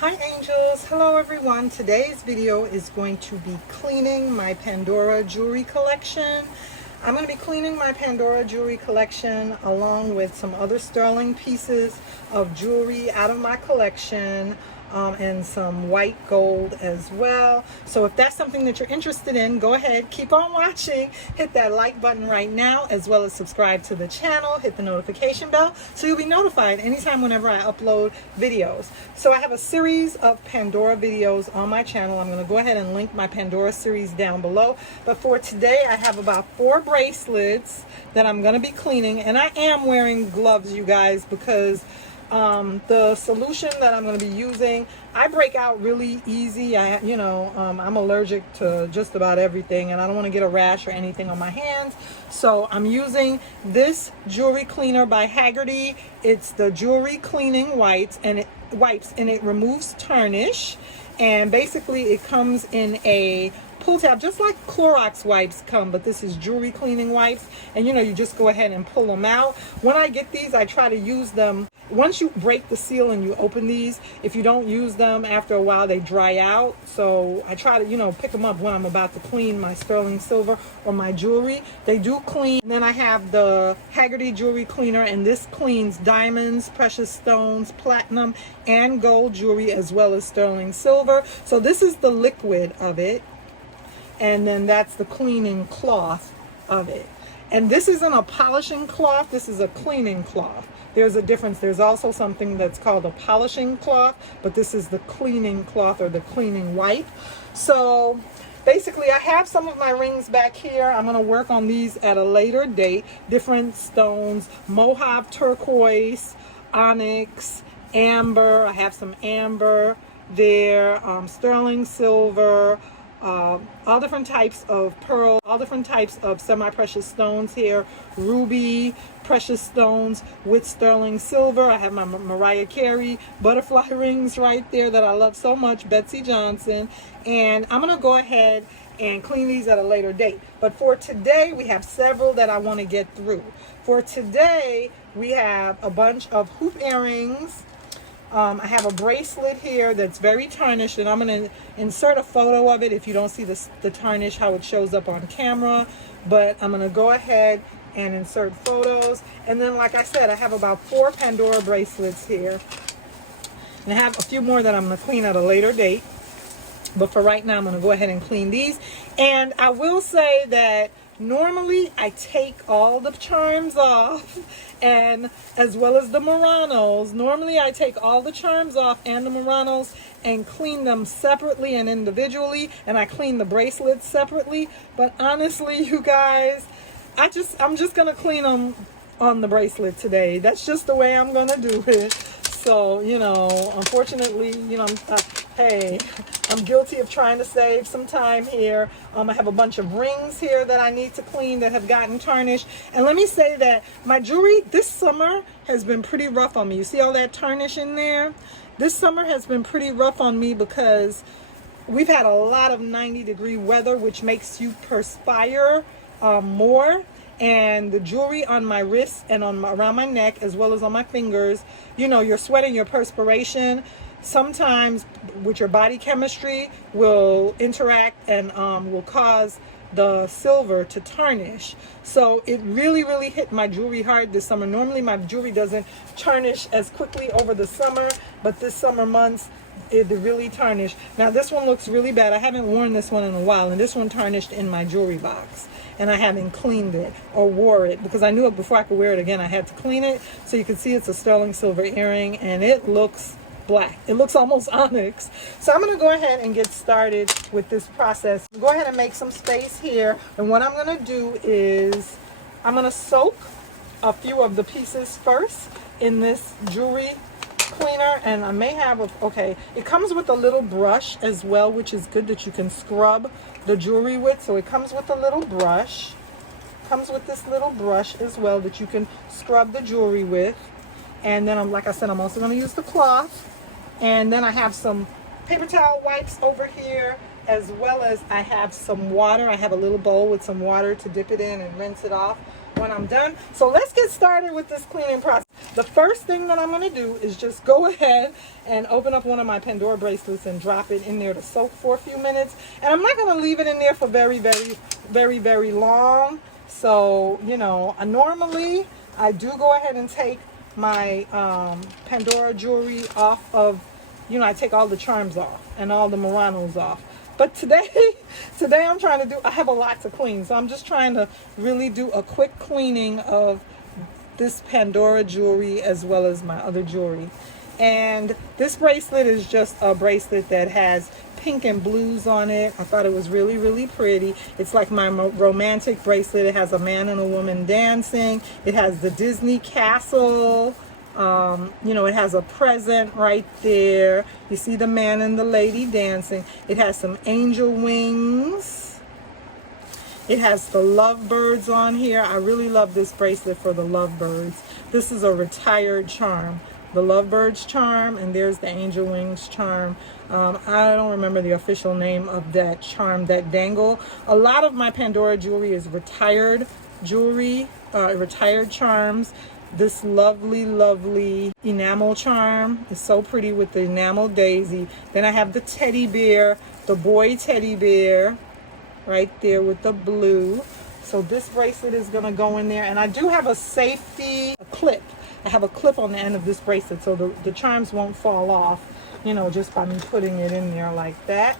Hi angels, hello everyone. Today's video is going to be cleaning my Pandora jewelry collection. I'm going to be cleaning my Pandora jewelry collection along with some other sterling pieces of jewelry out of my collection. And some white gold as well. So if that's something that you're interested in, go ahead, keep on watching, hit that like button right now, as well as subscribe to the channel, hit the notification bell so you'll be notified anytime whenever I upload videos. So I have a series of Pandora videos on my channel. I'm going to go ahead and link my Pandora series down below, but for today I have about 4 bracelets that I'm going to be cleaning, and I am wearing gloves, you guys, because the solution that I'm going to be using, I break out really easy. I'm allergic to just about everything, and I don't want to get a rash or anything on my hands. So I'm using this jewelry cleaner by Haggerty. It's the jewelry cleaning wipes, and it removes tarnish. And basically it comes in a pull tab, just like Clorox wipes come, but this is jewelry cleaning wipes, and you just go ahead and pull them out. When I get these, I try to use them once you break the seal and you open these. If you don't use them after a while, they dry out, so I try to pick them up when I'm about to clean my sterling silver or my jewelry. They do clean. And then I have the Haggerty jewelry cleaner, and this cleans diamonds, precious stones, platinum and gold jewelry, as well as sterling silver. So this is the liquid of it, and then that's the cleaning cloth of it. And this isn't a polishing cloth, this is a cleaning cloth. There's a difference. There's also something that's called a polishing cloth, but this is the cleaning cloth or the cleaning wipe. So basically I have some of my rings back here. I'm going to work on these at a later date. Different stones, Mojave turquoise, onyx, amber. I have some amber there, sterling silver, all different types of pearl, all different types of semi-precious stones here, ruby, precious stones with sterling silver. I have my Mariah Carey butterfly rings right there that I love so much, Betsy Johnson. And I'm going to go ahead and clean these at a later date. But for today, we have several that I want to get through. For today, we have a bunch of hoop earrings. I have a bracelet here that's very tarnished, and I'm going to insert a photo of it if you don't see the tarnish, how it shows up on camera. But I'm going to go ahead and insert photos. And then, like I said, I have about 4 Pandora bracelets here. And I have a few more that I'm going to clean at a later date. But for right now, I'm going to go ahead and clean these. And I will say that normally I take all the charms off, and as well as the Muranos. Normally I take all the charms off and the Muranos and clean them separately and individually, and I clean the bracelets separately. But honestly, you guys, I'm just gonna clean them on the bracelet today. That's just the way I'm gonna do it. So unfortunately, hey, I'm guilty of trying to save some time here. I have a bunch of rings here that I need to clean that have gotten tarnished. And let me say that my jewelry this summer has been pretty rough on me. You see all that tarnish in there? This summer has been pretty rough on me because we've had a lot of 90-degree weather, which makes you perspire more. And the jewelry on my wrists and around my neck, as well as on my fingers, you're sweating, your perspiration sometimes with your body chemistry will interact and will cause the silver to tarnish. So it really hit my jewelry hard this summer. Normally my jewelry doesn't tarnish as quickly over the summer, but this summer months it really tarnished. Now this one looks really bad. I haven't worn this one in a while, and this one tarnished in my jewelry box, and I haven't cleaned it or wore it because I knew it before I could wear it again. I had to clean it. So you can see it's a sterling silver earring, and it looks black. It looks almost onyx. So I'm going to go ahead and get started with this process. Go ahead and make some space here, and what I'm going to do is I'm going to soak a few of the pieces first in this jewelry cleaner. And I may have it comes with a little brush as well, which is good, that you can scrub the jewelry with. So it comes with a little brush, comes with this little brush as well that you can scrub the jewelry with. And then like I said, I'm also going to use the cloth. And then I have some paper towel wipes over here, as well as I have some water. I have a little bowl with some water to dip it in and rinse it off when I'm done. So let's get started with this cleaning process. the first thing that I'm going to do is just go ahead and open up one of my Pandora bracelets and drop it in there to soak for a few minutes. And I'm not going to leave it in there for very long. So, you know, normally I do go ahead and take my Pandora jewelry off of, you know, I take all the charms off and all the Muranos off. But today I'm trying to do, I have a lot to clean. So I'm just trying to really do a quick cleaning of this Pandora jewelry as well as my other jewelry. And this bracelet is just a bracelet that has pink and blues on it. I thought it was really pretty. It's like my romantic bracelet. It has a man and a woman dancing. It has the Disney castle. You know, it has a present right there. You see the man and the lady dancing. It has some angel wings. It has the lovebirds on here. I really love this bracelet for the lovebirds. This is a retired charm. The lovebirds charm, and there's the angel wings charm. I don't remember the official name of that charm, that dangle. A lot of my Pandora jewelry is retired jewelry, retired charms. This lovely enamel charm is so pretty with the enamel daisy. Then I have the teddy bear, the boy teddy bear right there with the blue. So this bracelet is going to go in there, and I do have a safety clip. I have a clip on the end of this bracelet so the charms won't fall off, you know, just by me putting it in there like that.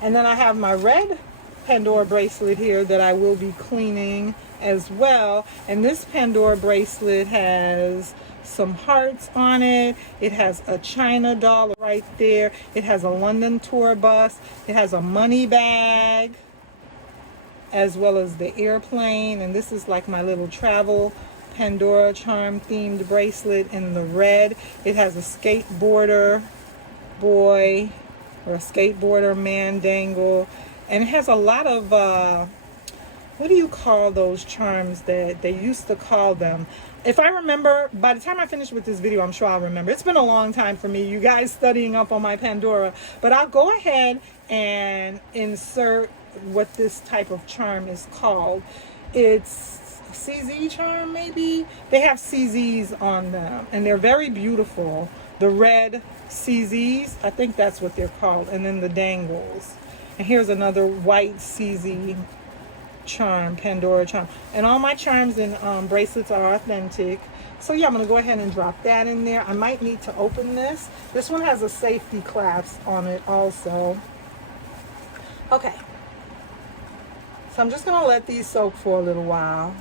And then I have my red Pandora bracelet here that I will be cleaning as well. And this Pandora bracelet has some hearts on it. It has a China doll right there. It has a London tour bus. It has a money bag as well as the airplane. And this is like my little travel Pandora charm themed bracelet in the red. It has a skateboarder boy or a skateboarder man dangle, and it has a lot of what do you call those charms that they used to call them? If I remember, by the time I finish with this video, I'm sure I'll remember. It's been a long time for me, you guys, studying up on my Pandora, but I'll go ahead and insert what this type of charm is called. It's CZ charm, maybe. They have CZs on them, and they're very beautiful. The red CZs, I think that's what they're called, and then the dangles. And here's another white CZ charm, Pandora charm. And all my charms and bracelets are authentic. So yeah, I'm going to go ahead and drop that in there. I might need to open this. This one has a safety clasp on it also. Okay. So I'm just going to let these soak for a little while.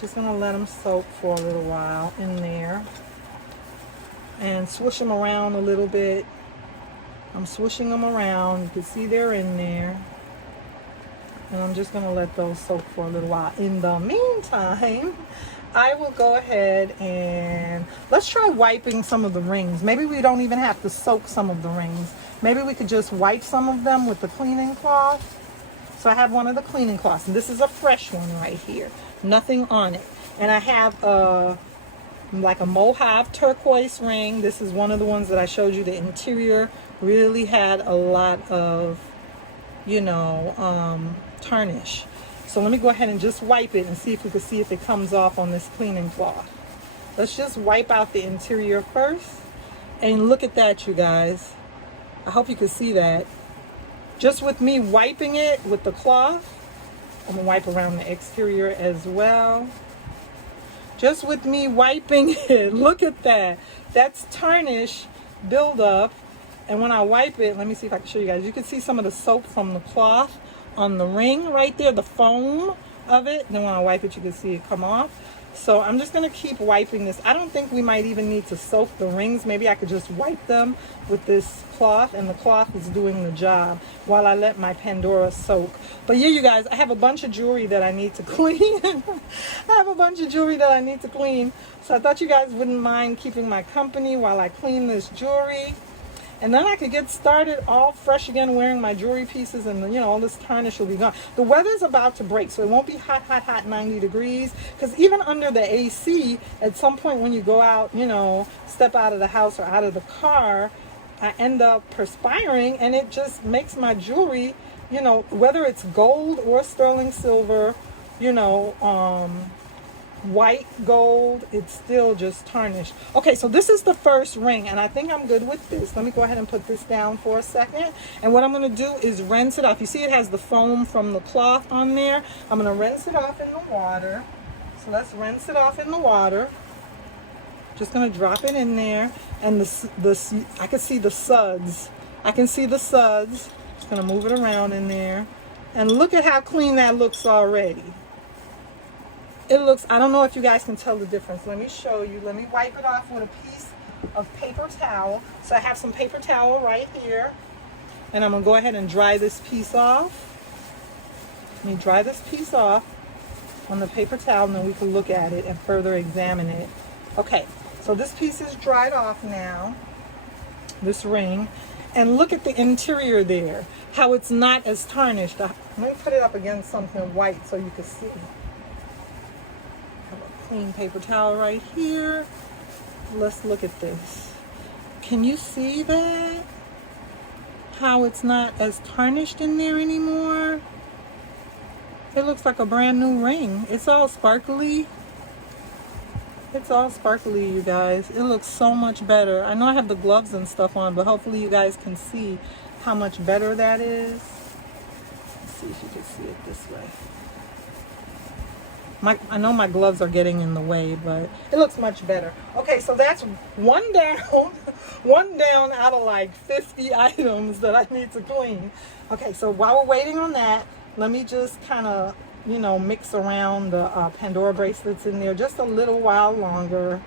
Just going to let them soak for a little while in there. And swoosh them around a little bit. I'm swooshing them around. You can see they're in there. And I'm just going to let those soak for a little while. In the meantime, I will go ahead and let's try wiping some of the rings. Maybe we don't even have to soak some of the rings. Maybe we could just wipe some of them with the cleaning cloth. So I have one of the cleaning cloths, and this is a fresh one right here. Nothing on it. And I have like a Mohawk turquoise ring. This is one of the ones that I showed you. The interior really had a lot of, you know, tarnish. So let me go ahead and just wipe it and see if we can see if it comes off on this cleaning cloth. Let's just wipe out the interior first. And look at that, you guys. I hope you can see that. Just with me wiping it with the cloth, I'm going to wipe around the exterior as well. Just with me wiping it, look at that. That's tarnish buildup. And when I wipe it, let me see if I can show you guys. You can see some of the soap from the cloth on the ring right there, the foam of it. And then when I wipe it, you can see it come off. So I'm just going to keep wiping this. I don't think we might even need to soak the rings. Maybe I could just wipe them with this cloth, and the cloth is doing the job while I let my Pandora soak. But yeah, you guys, I have a bunch of jewelry that I need to clean. I have a bunch of jewelry that I need to clean. So I thought you guys wouldn't mind keeping my company while I clean this jewelry. And then I could get started all fresh again wearing my jewelry pieces, and you know, all this tarnish will be gone. The weather's about to break, so it won't be hot 90 degrees. Because even under the AC, at some point when you go out, you know, step out of the house or out of the car, I end up perspiring, and it just makes my jewelry, you know, whether it's gold or sterling silver, you know, white gold, it's still just tarnished. Okay, so this is the first ring, and I think I'm good with this. Let me go ahead and put this down for a second. And what I'm going to do is rinse it off. You see it has the foam from the cloth on there. I'm going to rinse it off in the water. So let's rinse it off in the water. Just going to drop it in there. And I can see the suds. I can see the suds. Just going to move it around in there. And look at how clean that looks already. It looks, I don't know if you guys can tell the difference. Let me show you. Let me wipe it off with a piece of paper towel. So I have some paper towel right here. And I'm going to go ahead and dry this piece off. Let me dry this piece off on the paper towel, and then we can look at it and further examine it. Okay, so this piece is dried off now, this ring. And look at the interior there, how it's not as tarnished. Let me put it up against something white so you can see. Clean paper towel right here. Let's look at this. Can you see that? How it's not as tarnished in there anymore? It looks like a brand new ring. It's all sparkly. It's all sparkly, you guys. It looks so much better. I know I have the gloves and stuff on, but hopefully you guys can see how much better that is. Let's see if you can see it this way. I know my gloves are getting in the way, but it looks much better. Okay, so that's one down, one down out of like 50 items that I need to clean. Okay, so while we're waiting on that, let me just kind of, mix around the Pandora bracelets in there just a little while longer.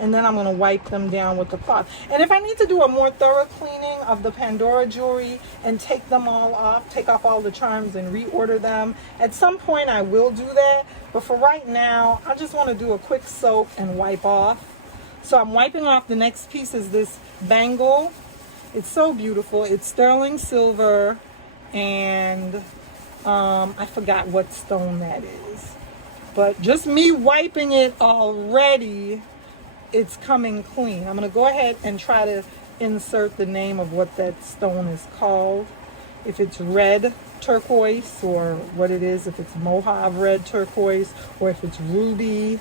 And then I'm going to wipe them down with the cloth. And if I need to do a more thorough cleaning of the Pandora jewelry and take them all off, take off all the charms and reorder them, at some point I will do that. But for right now, I just want to do a quick soak and wipe off. So I'm wiping off. The next piece is this bangle. It's so beautiful. It's sterling silver, and I forgot what stone that is. But just me wiping it already, it's coming clean. I'm going to go ahead and try to insert the name of what that stone is called. If it's red turquoise, or what it is, if it's Mojave red turquoise, or if it's ruby.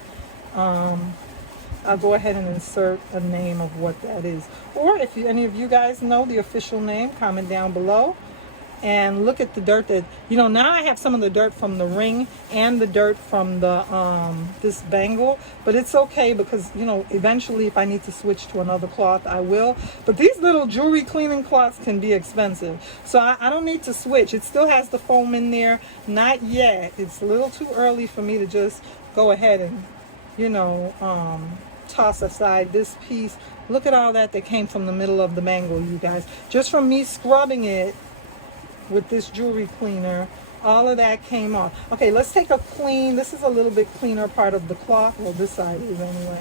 I'll go ahead and insert a name of what that is. Or if any of you guys know the official name, comment down below. And look at the dirt that, now I have some of the dirt from the ring and the dirt from the this bangle, but it's okay because, eventually if I need to switch to another cloth, I will. But these little jewelry cleaning cloths can be expensive, so I don't need to switch. It still has the foam in there. Not yet. It's a little too early for me to just go ahead and, toss aside this piece. Look at all that came from the middle of the bangle, you guys. Just from me scrubbing it with this jewelry cleaner, all of that came off. Okay, let's take a clean, this is a little bit cleaner part of the cloth. Well, this side is anyway.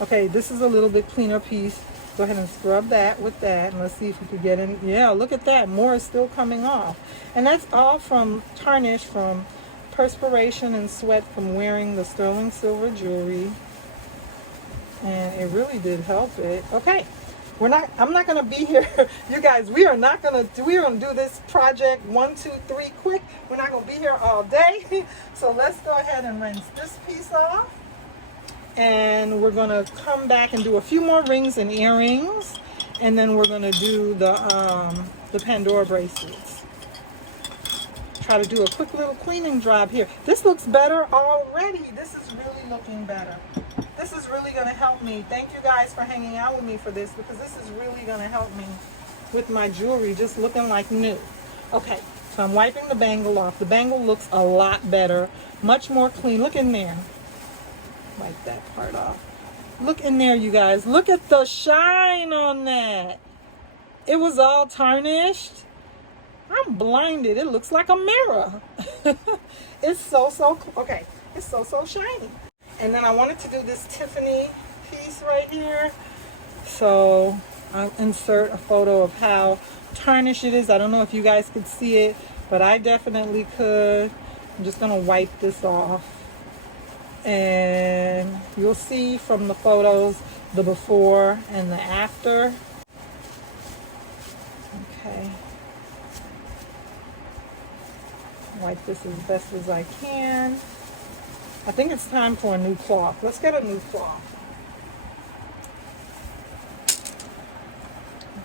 Okay, this is a little bit cleaner piece. Go ahead and scrub that with that, and let's see if we could get in. Yeah, look at that. More is still coming off. And that's all from tarnish, from perspiration and sweat from wearing the sterling silver jewelry. And it really did help it. Okay. I'm not going to be here. You guys, we are going to do this project 1, 2, 3 quick. We're not going to be here all day. So let's go ahead and rinse this piece off. And we're going to come back and do a few more rings and earrings. And then we're going to do the Pandora bracelets. Try to do a quick little cleaning job here. This looks better already. This is really looking better. This is really going to help me. Thank you guys for hanging out with me for this, because this is really going to help me with my jewelry just looking like new. Okay, so I'm wiping the bangle off. The bangle looks a lot better, much more clean. Look in there. Wipe that part off. Look in there, you guys. Look at the shine on that. It was all tarnished. I'm blinded. It looks like a mirror. It's so, okay. It's so shiny. And then I wanted to do this Tiffany piece right here. So I'll insert a photo of how tarnished it is. I don't know if you guys could see it, but I definitely could. I'm just going to wipe this off. And you'll see from the photos the before and the after. Okay. Wipe this as best as I can. I think it's time for a new cloth. Let's get a new cloth.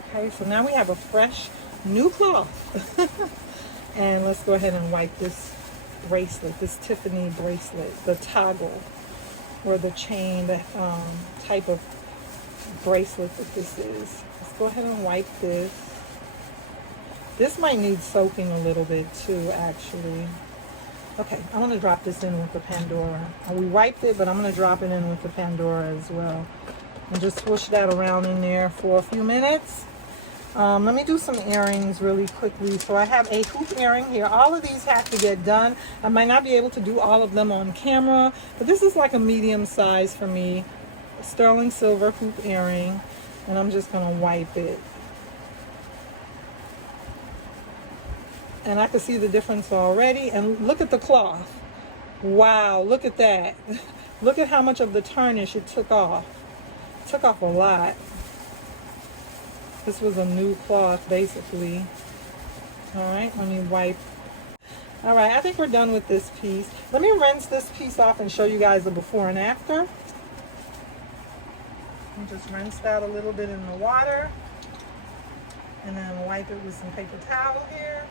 Okay, so now we have a fresh new cloth. And let's go ahead and wipe this bracelet, this Tiffany bracelet, the toggle or the chain, the type of bracelet that this is. Let's go ahead and wipe this. This might need soaking a little bit too, actually. Okay, I'm going to drop this in with the Pandora. We wiped it, but I'm going to drop it in with the Pandora as well. And just swoosh that around in there for a few minutes. Let me do some earrings really quickly. So I have a hoop earring here. All of these have to get done. I might not be able to do all of them on camera, but this is like a medium size for me. A sterling silver hoop earring. And I'm just going to wipe it. And I can see the difference already. And look at the cloth. Wow, look at that. Look at how much of the tarnish it took off. It took off a lot. This was a new cloth, basically. All right, let me wipe. All right, I think we're done with this piece. Let me rinse this piece off and show you guys the before and after. And just rinse that a little bit in the water. And then wipe it with some paper towel here.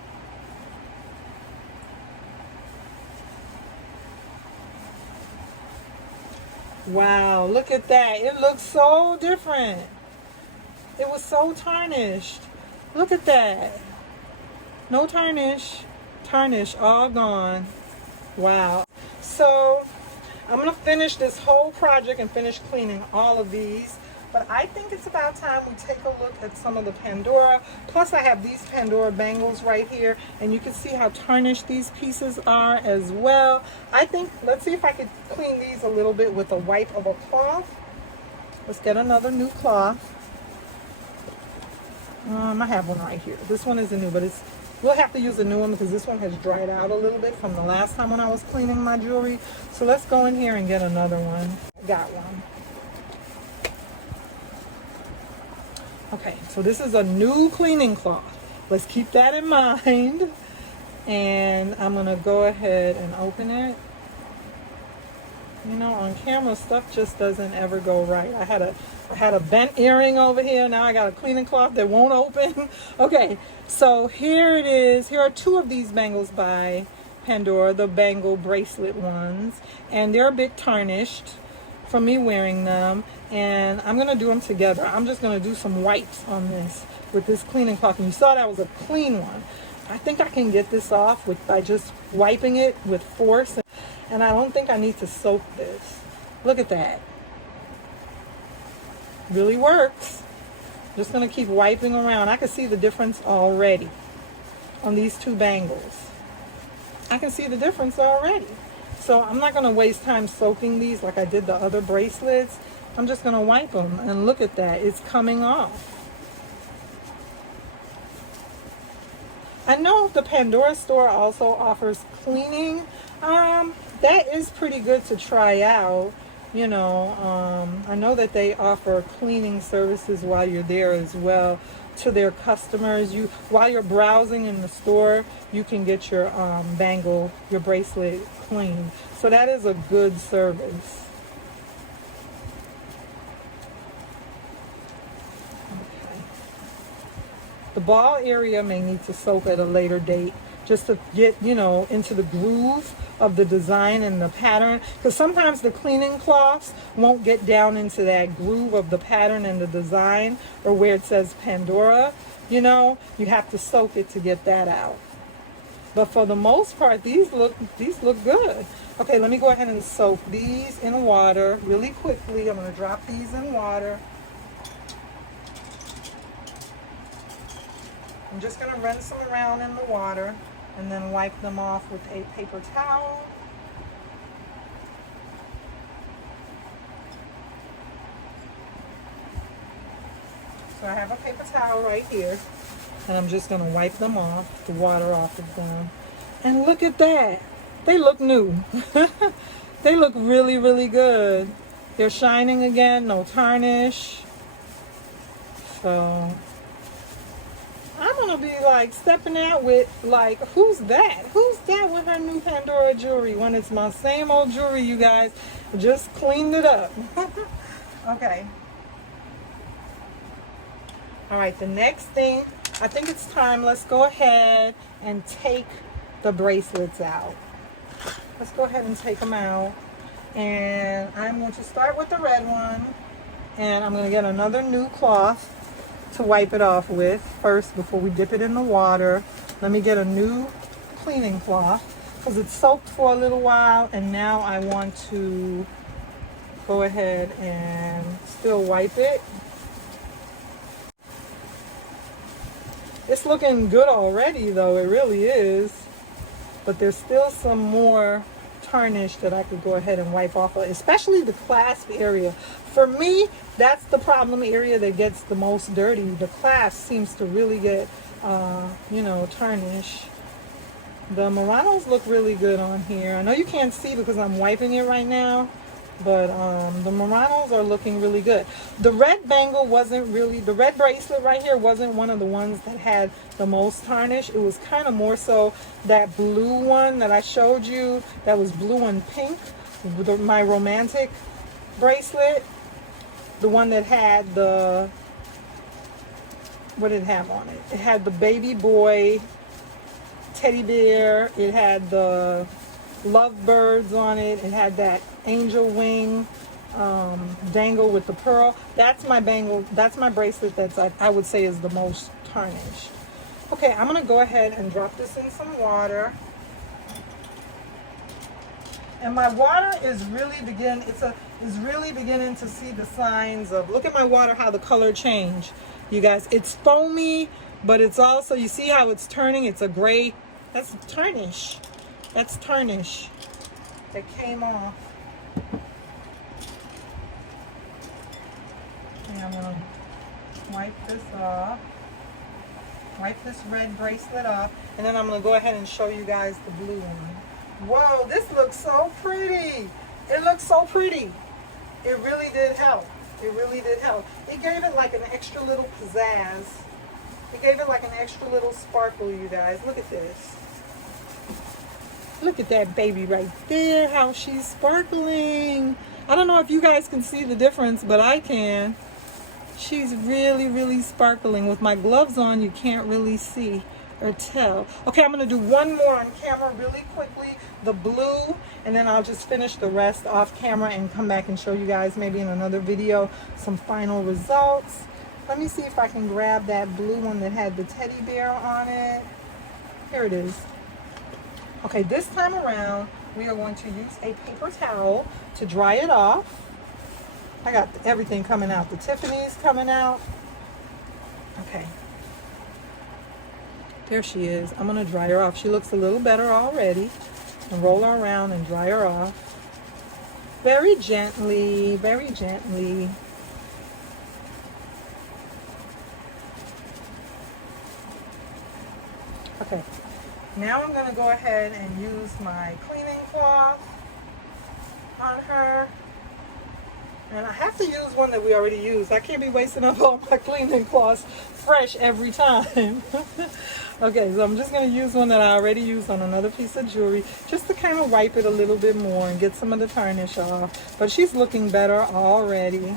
Wow, look at that. It looks so different. It was so tarnished. Look at that. No tarnish. Tarnish all gone. Wow. So I'm going to finish this whole project and finish cleaning all of these. But I think it's about time we take a look at some of the Pandora. Plus I have these Pandora bangles right here. And you can see how tarnished these pieces are as well. I think, let's see if I could clean these a little bit with a wipe of a cloth. Let's get another new cloth. I have one right here. This one isn't new, but we'll have to use a new one because this one has dried out a little bit from the last time when I was cleaning my jewelry. So let's go in here and get another one. Got one. Okay, so this is a new cleaning cloth. Let's keep that in mind. And I'm going to go ahead and open it. You know, on camera, stuff just doesn't ever go right. I had a bent earring over here. Now I got a cleaning cloth that won't open. Okay, so here it is. Here are two of these bangles by Pandora, the bangle bracelet ones. And they're a bit tarnished from me wearing them. And I'm going to do them together. I'm just going to do some wipes on this with this cleaning cloth. And you saw that was a clean one. I think I can get this off by just wiping it with force. And I don't think I need to soak this. Look at that. Really works. Just going to keep wiping around. I can see the difference already on these two bangles. I can see the difference already. So I'm not going to waste time soaking these like I did the other bracelets. I'm just going to wipe them. And look at that. It's coming off. I know the Pandora store also offers cleaning. That is pretty good to try out. You know, I know that they offer cleaning services while you're there as well to their customers. While you're browsing in the store, you can get your bangle, your bracelet cleaned. So that is a good service. Okay. The ball area may need to soak at a later date just to get, you know, into the groove of the design and the pattern, because sometimes the cleaning cloths won't get down into that groove of the pattern and the design, or where it says Pandora, you know, you have to soak it to get that out. But for the most part, these look good. Okay, let me go ahead and soak these in water really quickly. I'm going to drop these in water. I'm just going to rinse them around in the water and then wipe them off with a paper towel. So I have a paper towel right here, and I'm just going to wipe them off, the water off of them. And look at that. They look new. They look really, really good. They're shining again, no tarnish. So I'm going gonna be like stepping out with like, who's that? Who's that with her new Pandora jewelry? When it's my same old jewelry, you guys. Just cleaned it up. Okay. All right, the next thing, I think it's time, let's go ahead and take the bracelets out. Let's go ahead and take them out. And I'm going to start with the red one. And I'm going to get another new cloth to wipe it off with first before we dip it in the water. Let me get a new cleaning cloth because it's soaked for a little while, and now I want to go ahead and still wipe it. It's looking good already though, it really is, but there's still some more tarnish that I could go ahead and wipe off of, especially the clasp area. For me, that's the problem area that gets the most dirty. The clasp seems to really get, you know, tarnish. The Muranos look really good on here. I know you can't see because I'm wiping it right now, but the Muranos are looking really good. The red bangle wasn't really, the red bracelet right here wasn't one of the ones that had the most tarnish. It was kind of more so that blue one that I showed you that was blue and pink, my romantic bracelet. The one that had the, what did it have on it? It had the baby boy teddy bear. It had the lovebirds on it. It had that angel wing dangle with the pearl. That's my bangle. That's my bracelet that's I would say is the most tarnished. Okay, I'm gonna go ahead and drop this in some water. And my water is really beginning to see the signs of, look at my water, how the color changed. You guys, it's foamy, but it's also, you see how it's turning? It's a gray, that's tarnish. That's tarnish that came off. And I'm gonna wipe this off. Wipe this red bracelet off. And then I'm gonna go ahead and show you guys the blue one. Whoa, this looks so pretty. It looks so pretty. It really did help. It really did help. It gave it like an extra little pizzazz. It gave it like an extra little sparkle, you guys. Look at this. Look at that baby right there, how she's sparkling. I don't know if you guys can see the difference, but I can. She's really, really sparkling. With my gloves on, you can't really see or tell. Okay, I'm going to do one more on camera really quickly, the blue, and then I'll just finish the rest off camera and come back and show you guys maybe in another video some final results. Let me see if I can grab that blue one that had the teddy bear on it. Here it is. Okay, this time around, we are going to use a paper towel to dry it off. I got everything coming out. The Tiffany's coming out. Okay. There she is. I'm going to dry her off. She looks a little better already. And roll her around and dry her off. Very gently, very gently. Okay. Now I'm going to go ahead and use my cleaning cloth on her. And I have to use one that we already used. I can't be wasting up all my cleaning cloths fresh every time. Okay, so I'm just going to use one that I already used on another piece of jewelry just to kind of wipe it a little bit more and get some of the tarnish off. But she's looking better already.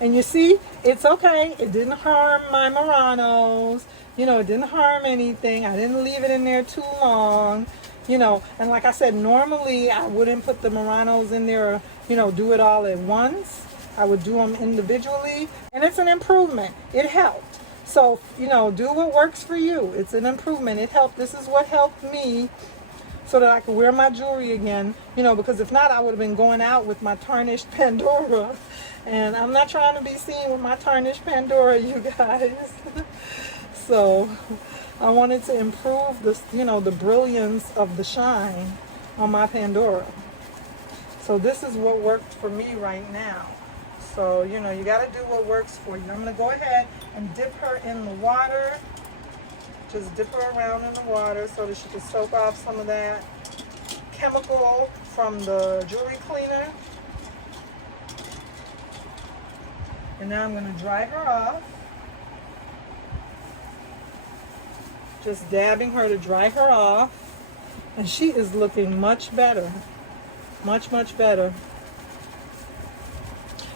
And you see, it's okay. It didn't harm my Muranos. You know, it didn't harm anything. I didn't leave it in there too long. You know, and like I said, normally I wouldn't put the Muranos in there, or, you know, do it all at once. I would do them individually, and it's an improvement. It helped. So, you know, do what works for you. It's an improvement. It helped. This is what helped me so that I could wear my jewelry again, you know, because if not, I would have been going out with my tarnished Pandora. And I'm not trying to be seen with my tarnished Pandora, you guys. So I wanted to improve this, you know, the brilliance of the shine on my Pandora. So this is what worked for me right now. So, you know, you got to do what works for you. I'm going to go ahead and dip her in the water. Just dip her around in the water so that she can soak off some of that chemical from the jewelry cleaner. And now I'm going to dry her off. Just dabbing her to dry her off. And she is looking much better. Much, much better.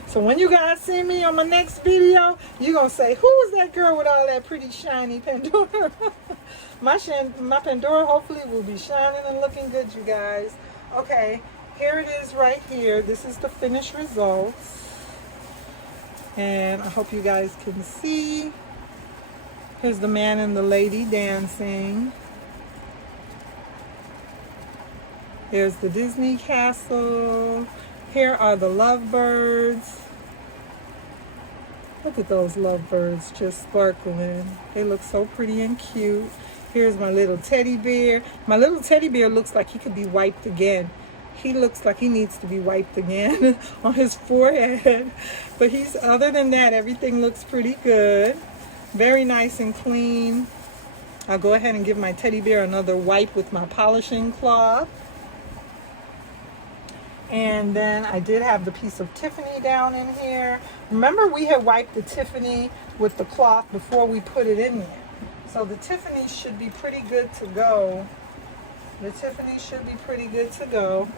So when you guys see me on my next video, you're going to say, who is that girl with all that pretty shiny Pandora? my Pandora hopefully will be shining and looking good, you guys. Okay, here it is right here. This is the finished results. And I hope you guys can see. Here's the man and the lady dancing. There's the Disney castle. Here are the lovebirds. Look at those lovebirds just sparkling. They look so pretty and cute. Here's my little teddy bear. My little teddy bear looks like he could be wiped again. He looks like he needs to be wiped again on his forehead. But other than that, everything looks pretty good. Very nice and clean. I'll go ahead and give my teddy bear another wipe with my polishing cloth. And then I did have the piece of Tiffany down in here. Remember, we had wiped the Tiffany with the cloth before we put it in there. So the Tiffany should be pretty good to go. The Tiffany should be pretty good to go.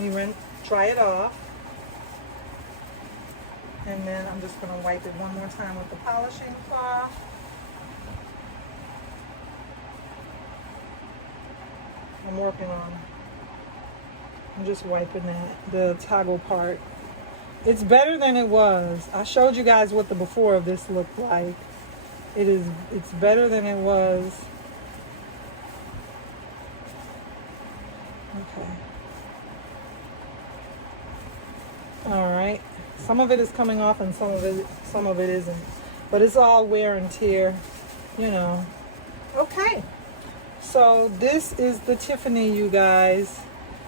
You dry it off. And then I'm just going to wipe it one more time with the polishing cloth. I'm working on it. I'm just wiping the toggle part. It's better than it was. I showed you guys what the before of this looked like. It's better than it was. Okay. All right. Some of it is coming off and some of it isn't. But it's all wear and tear, you know. Okay. So this is the Tiffany, you guys.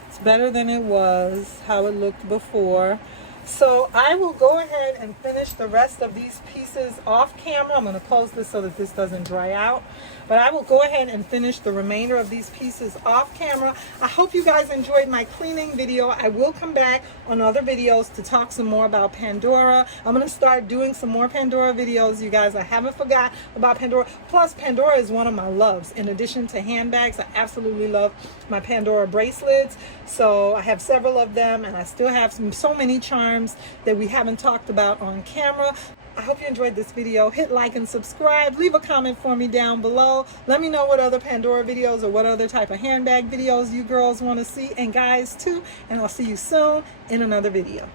It's better than it was, how it looked before. So I will go ahead and finish the rest of these pieces off camera. I'm going to close this so that this doesn't dry out. But I will go ahead and finish the remainder of these pieces off camera. I hope you guys enjoyed my cleaning video. I will come back on other videos to talk some more about Pandora. I'm going to start doing some more Pandora videos, you guys. I haven't forgot about Pandora. Plus, Pandora is one of my loves. In addition to handbags, I absolutely love my Pandora bracelets. So I have several of them, and I still have so many charms that we haven't talked about on camera. I hope you enjoyed this video. Hit like and subscribe. Leave a comment for me down below. Let me know what other Pandora videos or what other type of handbag videos you girls want to see, and guys too. And I'll see you soon in another video.